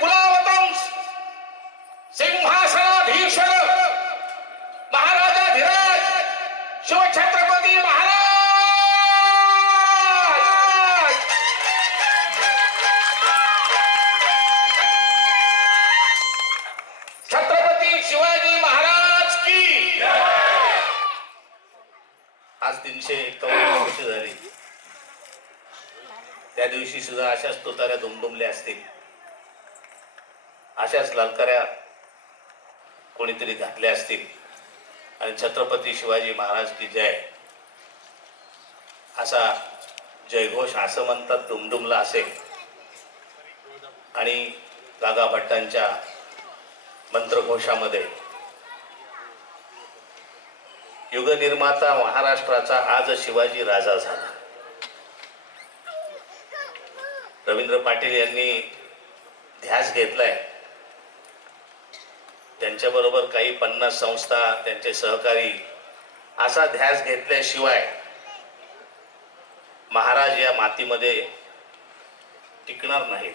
कुलावतंस सिंहासनाधीश्वर महाराजाधिराज शिवछत्रपती महाराज! छत्रपती शिवाजी महाराज की आज तीनशे एकावन्न वर्ष झाली. त्या दिवशी सुद्धा अशा स्तोताऱ्या दुमडुमल्या असतील. अशाच ललकऱ्या कोणीतरी घातल्या असतील. आणि छत्रपती शिवाजी महाराज की जय. असा जयघोष असं म्हणतात डुमडुमला असेल आणि गागा भट्टांच्या मंत्रघोषामध्ये युगनिर्माता महाराष्ट्राचा आज शिवाजी राजा झाला. रवींद्र पाटील यांनी ध्यास घेतलाय. त्यांच्याबरोबर काही पन्नास संस्था त्यांचे सहकारी असा ध्यास घेतल्याशिवाय महाराज या मातीमध्ये टिकणार नाहीत.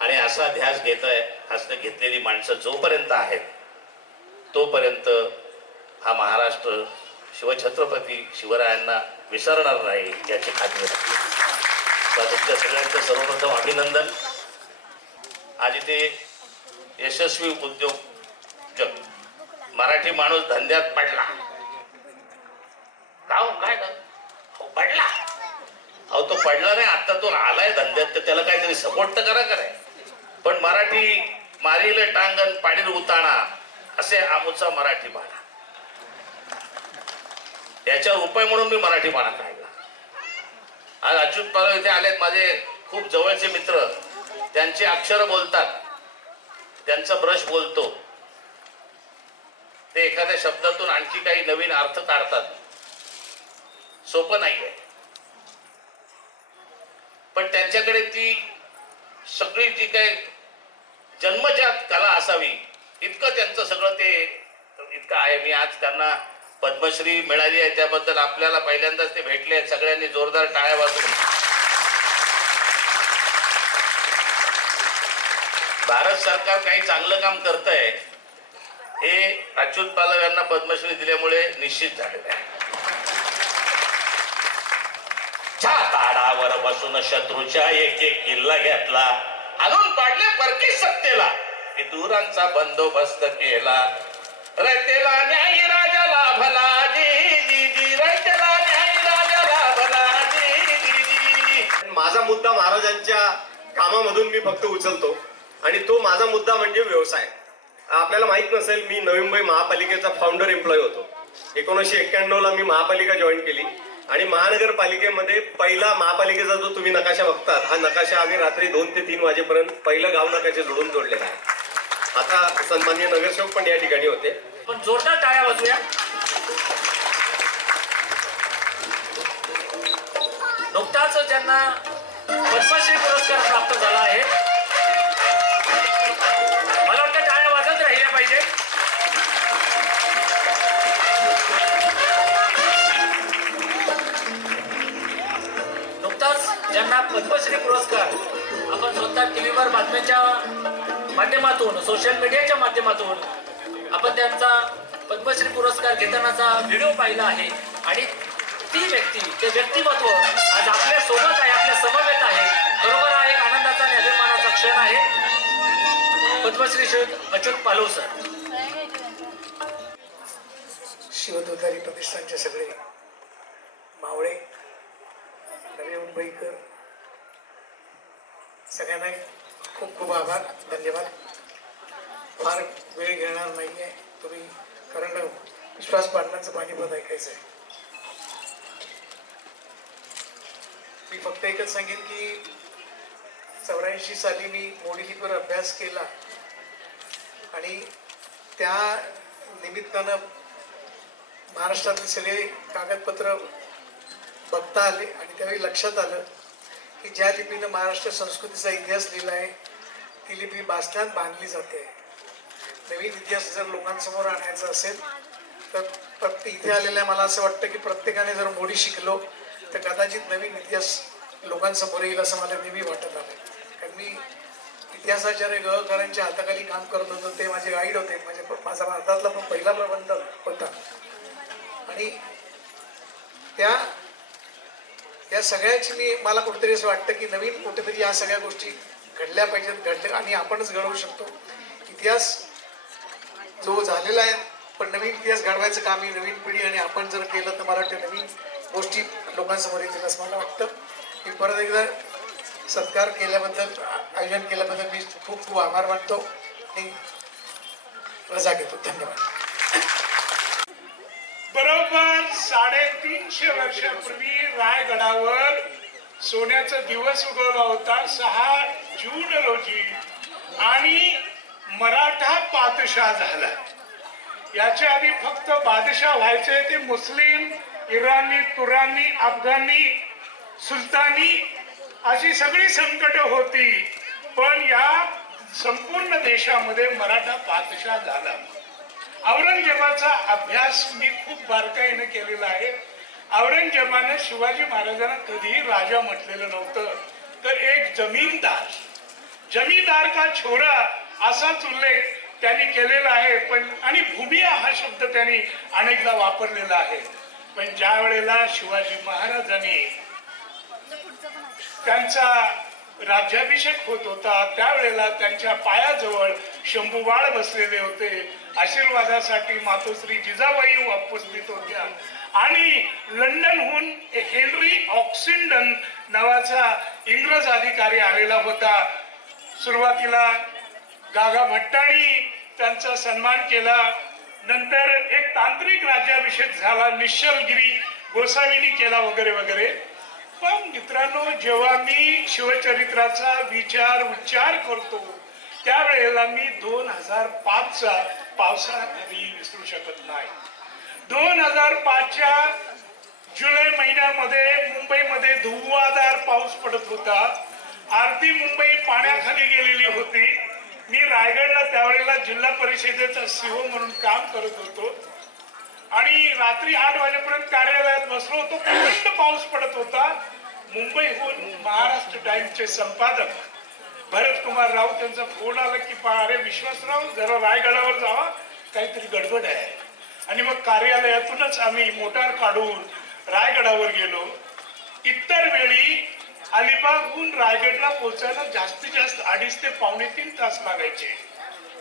आणि असा ध्यास घेत आहे असं घेतलेली माणसं जोपर्यंत आहेत तोपर्यंत हा महाराष्ट्र शिवछत्रपती शिवरायांना विसरणार नाही याची खात्री तर तुमच्या सगळ्यांचं सर्वप्रथम अभिनंदन. आज इथे यशस्वी उद्योग मराठी माणूस धंद्यात पडला. का काय पडला. अहो तो पडला नाही आता तो आलाय धंद्यात तर त्याला काहीतरी सपोर्ट तर करा कराय पण मराठी मारीले टांगण पाडील उताणा असे आमूचा मराठी बाणा याच्यावर उपाय म्हणून मी मराठी बाणा काढला. आज अच्युत पालव इथे आलेत माझे खूप जवळचे मित्र. त्यांचे अक्षर बोलतात. त्यांचा ब्रश बोलतो. एखाद्या शब्दातून आणखी काही नवीन अर्थ काढतात. सोपं नाहीये. पण त्यांच्याकडे ती सगळी जी काही जन्मजात कला असावी इतकं त्यांचं सगळं ते इतकं आहे. मी आज त्यांना पद्मश्री मिळाली आहे त्याबद्दल आपल्याला पहिल्यांदाच ते भेटले आहेत. सगळ्यांनी जोरदार टाळ्या वाजून भारत सरकार काही चांगलं काम करत आहे हे अच्युत पालक यांना पद्मश्री दिल्यामुळे निश्चित झालेलं आहे. ताडावर बसून शत्रूच्या एक एक किल्ला घेतला. आणून पाडले परकी सत्तेला. विदुरांचा बंदोबस्त केला. रयतेला न्याय राजा लाभला. जी जी जी. रयतेला न्याय राजा लाभला. जी जी जी. माझा मुद्दा महाराजांच्या कामामधून मी फक्त उचलतो. आणि तो माझा मुद्दा म्हणजे व्यवसाय. आपल्याला माहीत नसेल मी नवी मुंबई महापालिकेचा फाउंडर एम्प्लॉय होतो. एकोणीसशे एक्क्याण्णवला मी महापालिका जॉईन केली. आणि महानगरपालिकेमध्ये पहिला महापालिकेचा जो तुम्ही नकाशा बघतात हा नकाशा आम्ही रात्री दोन ते तीन वाजेपर्यंत पहिलं गाव नकाशे जोडून जोडलेला आहे. आता सन्मान्य नगरसेवक पण या ठिकाणी होते. पण जोरदार टाळ्या वाजूया नुकताच ज्यांना पद्मश्री पुरस्कार प्राप्त झाला आहे नमस्कार. आपण स्वतः टीव्हीवर बातम्यांच्या माध्यमातून सोशल मीडियाच्या माध्यमातून आपण त्यांचा पद्मश्री पुरस्कार घेतानाचा व्हिडिओ पाहिला आहे. आणि ती व्यक्ती ते व्यक्तिमत्व आज आपल्यासोबत आहे आपल्या समवेत आहे. बरोबर हा एक आनंदाचा आणि अभिमानाचा क्षण आहे. पद्मश्री शोध अच्युत पालव सर. शिवदुधारी प्रतिष्ठानचे सगळे मावळे नवी मुंबईकर सगळ्यांना खूप खूप आभार. धन्यवाद. फार वेळ घेणार नाहीये. तुम्ही कारण हो? विश्वास पाटलांचं पाणीपत ऐकायचं आहे. मी फक्त एकच सांगेन की चौऱ्याऐंशी साली मी मोडीलिपीवर अभ्यास केला आणि त्या निमित्तानं महाराष्ट्रातले सगळे कागदपत्र बघता आले आणि त्यावेळी लक्षात आलं की ज्या लिपीनं महाराष्ट्र संस्कृतीचा इतिहास लिहिला आहे ती लिपी बासण्यात बांधली जाते. नवीन इतिहास जर लोकांसमोर आणायचा असेल तर प्रत्येक इथे आलेल्या मला असं वाटतं की प्रत्येकाने जर मोडी शिकलो तर कदाचित नवीन इतिहास लोकांसमोर येईल असं मला नेहमी वाटत आलं कारण मी इतिहासाचार्य गहकरांच्या हाताखाली काम करत होतो ते माझे गाईड होते. माझे माझा भारतातला पण पहिला प्रबंध होता. आणि त्या या सगळ्याची मी मला कुठेतरी असं वाटतं की नवीन कुठेतरी या सगळ्या गोष्टी घडल्या पाहिजेत घडल्या आणि आपणच घडवू शकतो. इतिहास जो झालेला आहे पण नवीन इतिहास घडवायचं काम ही नवीन पिढी आणि आपण जर केलं तर मला वाटतं नवीन गोष्टी लोकांसमोर येतील असं मला वाटतं. मी परत एकदा सत्कार केल्याबद्दल आयोजन केल्याबद्दल मी खूप खूप आभार मानतो आणि रजा घेतो. धन्यवाद बरोबर साडेतीनशे वर्षापूर्वी रायगडावर सोन्याचा दिवस उगवला होता सहा जून रोजी. आणि मराठा पातशाह झाला. याच्या आधी फक्त बादशाह व्हायचे ते मुस्लिम इराणी तुराणी अफगाणी सुलतानी अशी सगळी संकट होती. पण या संपूर्ण देशामध्ये मराठा पातशाह झाला. औरंगजेबाचा अभ्यास मी खूप बारकाईनं केलेला आहे. औरंगजेबाने शिवाजी महाराजांना कधीही राजा म्हटलेलं नव्हतं. तर एक जमीनदार जमीनदार का छोरा असाच उल्लेख त्यांनी केलेला आहे. पण आणि भूमिया हा शब्द त्यांनी अनेकदा वापरलेला आहे. पण ज्या वेळेला शिवाजी महाराजांनी त्यांचा राज्याभिषेक होत होता त्यावेळेला त्यांच्या पायाजवळ शंभूबाळ बसलेले होते. आशीर्वादासाठी मातोश्री जिजाबाई उपस्थित होत्या. आणि लंडनहून हेनरी ऑक्सिंडन नावाचा इंग्रज अधिकारी आलेला होता. सुरुवातीला गागा भट्टाणी त्यांचा सन्मान केला. नंतर एक तांत्रिक राज्याभिषेक झाला. निश्चलगिरी गोसावीनी केला वगैरे वगैरे. पण मित्रांनो जेव्हा मी शिवचरित्राचा विचार उच्चार करतो त्यावेळेला मी दोन हजार पाचचा पावसाळा कधी विसरू शकत नाही. दोन हजार पाचच्या जुलै महिन्यामध्ये मुंबईमध्ये धुव्वाधार पाऊस पडत होता. अर्धी मुंबई पाण्याखाली गेलेली होती. मी रायगडला त्यावेळेला जिल्हा परिषदेचा सीओ म्हणून काम करत होतो. आणि रात्री आठ वाजेपर्यंत कार्यालयात बसलो होतो. प्रचंड पाऊस पडत होता. मुंबईहून महाराष्ट्र टाइम्सचे संपादक भरत कुमार राऊत यांचा फोन आला की पा अरे विश्वासराव जरा रायगडावर जावा काहीतरी गडबड आहे. आणि मग कार्यालयातूनच आम्ही मोटार काढून रायगडावर गेलो. इतर वेळी अलिबागहून रायगडला पोहोचायला जास्तीत जास्त अडीच ते पावणे तीन तास लागायचे.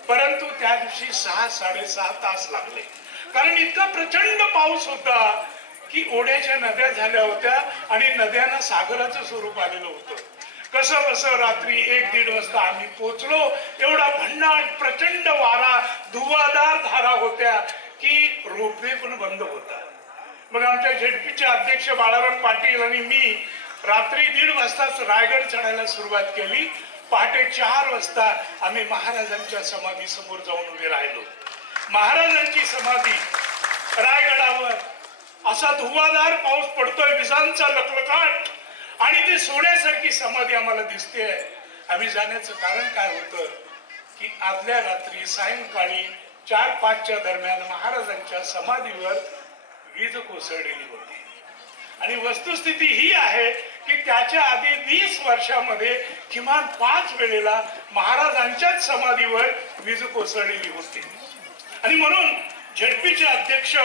परंतु त्या दिवशी सहा साडेसहा तास लागले. कारण इतका प्रचंड पाऊस होता की ओढ्याच्या नद्या झाल्या होत्या आणि नद्यांना सागराचं स्वरूप आलेलं होतं. कसं बसं रात्री एक दीड वाजता आम्ही पोचलो एवढा भन्नाट प्रचंड वारा धुवाधार धारा होत्या की रोपवे पण बंद होता. मग आमच्या झेडपीचे अध्यक्ष बाळाराम पाटील आणि मी रात्री दीड वाजताच रायगड चढायला सुरुवात केली. पहाटे चार वाजता आम्ही महाराजांच्या समाधी समोर जाऊन उभे राहिलो. महाराजांची समाधी रायगडावर. असा धुवाधार पाऊस पडतोय विजांचा लखलखाट. आणि ते सोन्यासारखी समाधी आम्हाला दिसते आम्ही जाण्याचं कारण काय होतं? की आदल्या रात्री सायंकाळी चार पाचच्या दरम्यान महाराजांच्या समाधीवर वीज कोसळलेली होती. आणि वस्तुस्थिती ही आहे की त्याच्या आधी वीस वर्षामध्ये किमान पाच वेळेला महाराजांच्याच समाधीवर वीज कोसळलेली होती. आणि म्हणून झेडपीचे अध्यक्ष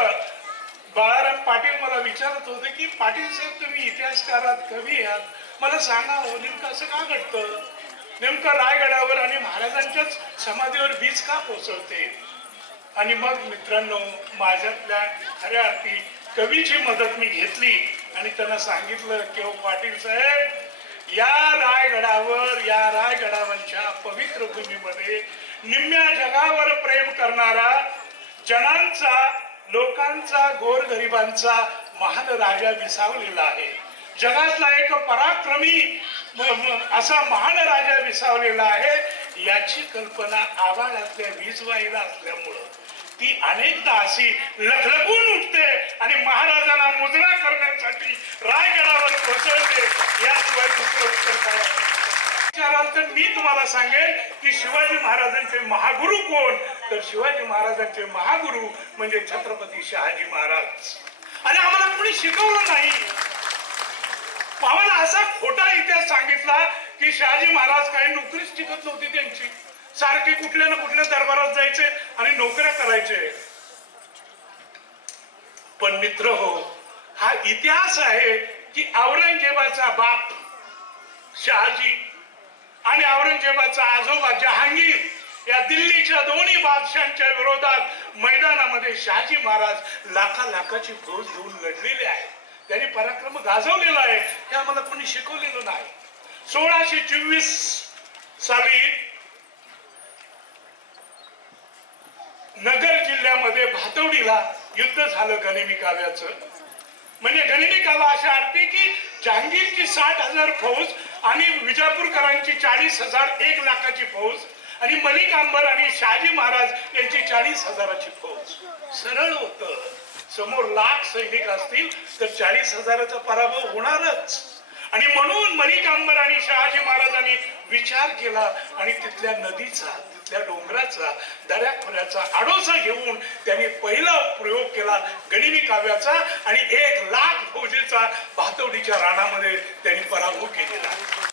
बाळाराम पाटील मला विचारत होते की पाटील साहेब तुम्ही इतिहासकारात कवी आहात. मला सांगा हो नेमकं असं का घडतं? नेमकं रायगडावर आणि महाराजांच्याच समाधीवर वीज का पोचवते आणि मग मित्रांनो माझ्यातल्या खऱ्या अर्थी कवीची मदत मी घेतली आणि त्यांना सांगितलं की हो पाटील साहेब या रायगडावर या रायगडावरच्या पवित्र भूमीमध्ये निम्म्या जगावर प्रेम करणारा जणांचा लोकांचा गोरगरिबांचा महान राजा विसावलेला आहे. जगातला एक पराक्रमी असा महान राजा विसावलेला आहे याची कल्पना आवाळातल्या वीजवाईला असल्यामुळं. ती अनेकदा अशी लखलखून उठते आणि महाराजांना मुजरा करण्यासाठी रायगडावर कोसळते याशिवाय दुसरं उत्तर काय मी तुम्हाला सांगेन की शिवाजी महाराजांचे महागुरु कोण? तर शिवाजी महाराजांचे महागुरु म्हणजे छत्रपती शहाजी महाराज. आणि आम्हाला कोणी शिकवलं नाही. आम्हाला असा खोटा इतिहास सांगितला की शहाजी महाराज काही नोकरीच टिकत नव्हती त्यांची. सारखे कुठल्या ना कुठल्या दरबारात जायचे आणि नोकऱ्या करायचे. पण मित्र हो हा इतिहास आहे की औरंगजेबाचा बाप शहाजी आणि औरंगजेबाचा आजोबा जहांगीर या दिल्लीच्या दोन्ही बादशांच्या विरोधात मैदानामध्ये शहाजी महाराज लाखा लाखाची फौज घेऊन लढलेले आहेत. त्यांनी पराक्रम गाजवलेला आहे. हे आम्हाला कोणी शिकवलेलं नाही. सोळाशे चोवीस साली नगर जिल्ह्यामध्ये भातवडीला युद्ध झालं गनिमी काव्याचं. म्हणजे गनिमी कावा अशा अर्थी की जहांगीरची साठ हजार फौज आणि विजापूरकरांची चाळीस हजार एक लाखाची फौज आणि मलिक आंबर आणि शहाजी महाराज यांची चाळीस हजाराची फौज. सरळ होत. समोर लाख सैनिक असतील तर चाळीस हजाराचा पराभव होणारच. आणि म्हणून मलिक आंबर आणि शहाजी महाराजांनी विचार केला आणि तिथल्या नदीचा तिथल्या डोंगराचा दऱ्याखोऱ्याचा आडोसा घेऊन त्यांनी पहिला प्रयोग केला गनिमी काव्याचा आणि एक लाख फौजेचा भातवडीच्या राणामध्ये त्यांनी पराभव केलेला.